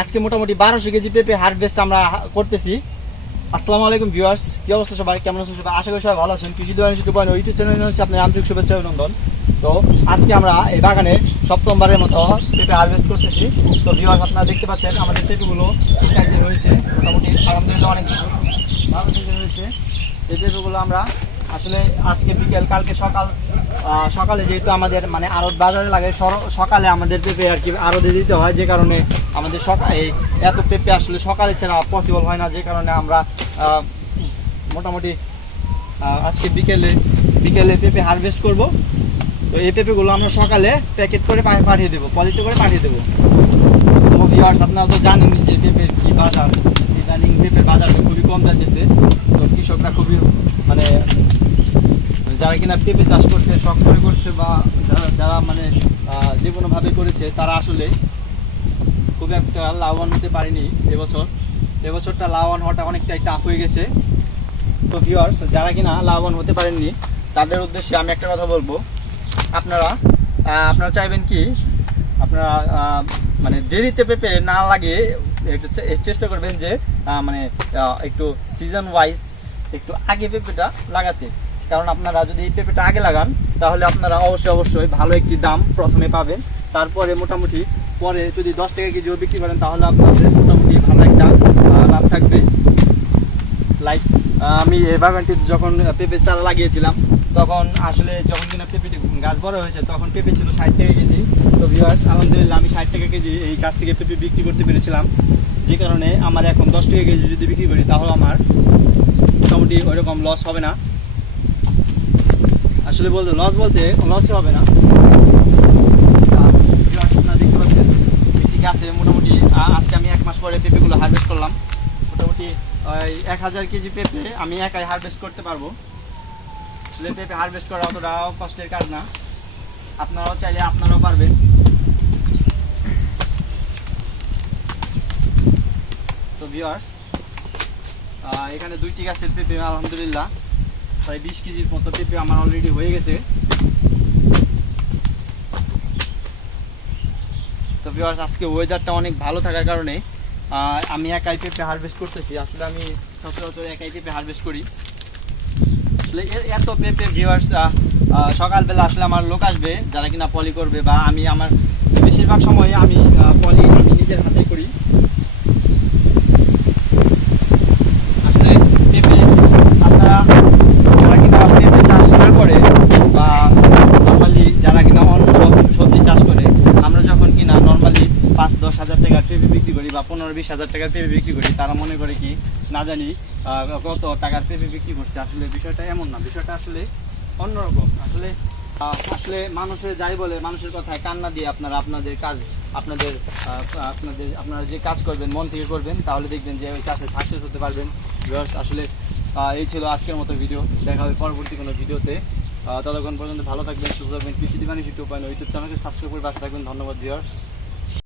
আজকে মোটামুটি 1200 কেজি পেঁপে হারভেস্ট আমরা করতেছি। আসসালামু আলাইকুম ভিউয়ার্স, কি অবস্থা সবাই, কেমন আছেন সবাই? আশা করি সবাই ভালো আছেন। কৃষি দোকান ইউটিউব চ্যানেলে হচ্ছে আপনার আন্তরিক শুভেচ্ছা অভিনন্দন। তো আজকে আমরা এই বাগানে সপ্তমবারের মতো পেঁপে হারভেস্ট করতেছি। তো ভিউয়ার্স, আপনারা দেখতে পাচ্ছেন আমাদের পেঁপেগুলো কি সাইজে রয়েছে, মোটামুটি আলহামদুলিল্লাহ অনেক ভালো সাইজে রয়েছে। এই পেঁপেগুলো আমরা আসলে আজকে বিকেল, কালকে সকালে যেহেতু আমাদের মানে আড়ত বাজারে লাগে, সকালে আমাদের পেঁপে আর কি আড়তে দিতে হয়, যে কারণে আমাদের এত পেঁপে আসলে সকালে ছাড়া পসিবল হয় না, যে কারণে আমরা মোটামুটি আজকে বিকেলে পেঁপে হারভেস্ট করব। তো এই পেঁপেগুলো আমরা সকালে প্যাকেট করে পাঠিয়ে দেবো, পলিতে করে পাঠিয়ে দেবো। তো ভিউয়ার্স, আপনারা তো জানেন যে পেঁপের কি বাজার, ইদানিং পেঁপের বাজারটা খুবই কম যাচ্ছে। তো কৃষকরা খুবই মানে যারা কিনা পেঁপে চাষ করছে, শখ করে করছে, বা যারা মানে যে কোনোভাবে করেছে, তারা আসলে খুব একটা লাভবান হতে পারেনি এবছরটা লাভবান হওয়াটা অনেকটাই টাফ হয়ে গেছে। তো ভিউয়ার্স, যারা কিনা লাভবান হতে পারেননি তাদের উদ্দেশ্যে আমি একটা কথা বলবো, আপনারা চাইবেন কি, আপনারা মানে দেরিতে পেঁপে না লাগিয়ে একটু চেষ্টা করবেন যে মানে একটু সিজন ওয়াইজ একটু আগে পেঁপেটা লাগাতে। কারণ আপনারা যদি এই পেঁপেটা আগে লাগান, তাহলে আপনারা অবশ্যই ভালো একটি দাম প্রথমে পাবেন। তারপরে মোটামুটি পরে যদি 10 টাকা কেজিও বিক্রি করেন, তাহলে আপনাদের মোটামুটি ভালো একটা লাভ থাকবে। লাইক আমি এই বাগানটি যখন পেঁপে চারা লাগিয়েছিলাম, তখন আসলে যখন কিনা পেঁপেটি গাছ বড় হয়েছে, তখন পেঁপে ছিল 60 টাকা কেজি। তো ভিউয়ার্স, আলহামদুলিল্লাহ আমি 60 টাকা কেজি এই গাছ থেকে পেঁপে বিক্রি করতে পেরেছিলাম, যে কারণে আমার এখন 10 টাকা কেজি যদি বিক্রি করি, তাহলে আমার মোটামুটি ওইরকম লস হবে না। আসলে লসই হবে না। আপনারা দেখতে পাচ্ছেন একটি গাছে মোটামুটি আজকে আমি 1 মাস পরে পেঁপেগুলো হারভেস্ট করলাম। মোটামুটি 1000 কেজি পেঁপে আমি একাই হারভেস্ট করতে পারবো। আসলে পেঁপে হারভেস্ট করা অতটা কষ্টের কাজ না, আপনারাও চাইলে আপনারাও পারবেন। তো ভিউয়ার্স, এখানে 2টি গাছের পেঁপে আলহামদুলিল্লাহ প্রায় 20 কেজির মতো পেঁপে আমার অলরেডি হয়ে গেছে। তো ভিউয়ার্স, আজকে ওয়েদারটা অনেক ভালো থাকার কারণে আমি একাই পেঁপে হারভেস্ট করতেছি। আসলে আমি সচরাচর একাই পেঁপে হারভেস্ট করি। আসলে এত পেঁপে ভিউয়ার্স, সকালবেলা আসলে আমার লোক আসবে যারা কিনা পলি করবে, বা আমি আমার বেশিরভাগ সময় আমি পলি আমি নিজের হাতে করি। আসলে পেঁপে আপনারা যারা কিনা পেঁপে চাষ না করে, বা নর্মালি যারা কিনা অন্য সবজি চাষ করে, আমরা যখন কিনা নর্মালি 5-10 হাজার টাকার পেঁপে বিক্রি করি, বা 15-20 হাজার টাকার পেঁপে বিক্রি করি, তারা মনে করে কি না জানি কত টাকার পেঁপে বিক্রি করছে। আসলে বিষয়টা এমন না, বিষয়টা আসলে অন্যরকম। আসলে মানুষের যাই বলে, মানুষের কথায় কান্না দিয়ে আপনারা আপনারা যে কাজ করবেন মন থেকে করবেন, তাহলে দেখবেন যে ওই কাজে সাকসেস হতে পারবেন। আসলে এই ছিল আজকের মতো ভিডিও। দেখা হবে পরবর্তী কোনো ভিডিওতে। ততক্ষণ পর্যন্ত ভালো থাকবেন, সুস্থ থাকবেন। কৃষি দোকান ইউটিউব চ্যানেলকে সাবস্ক্রাইব করে পাশে থাকবেন। ধন্যবাদ ভিউয়ার্স।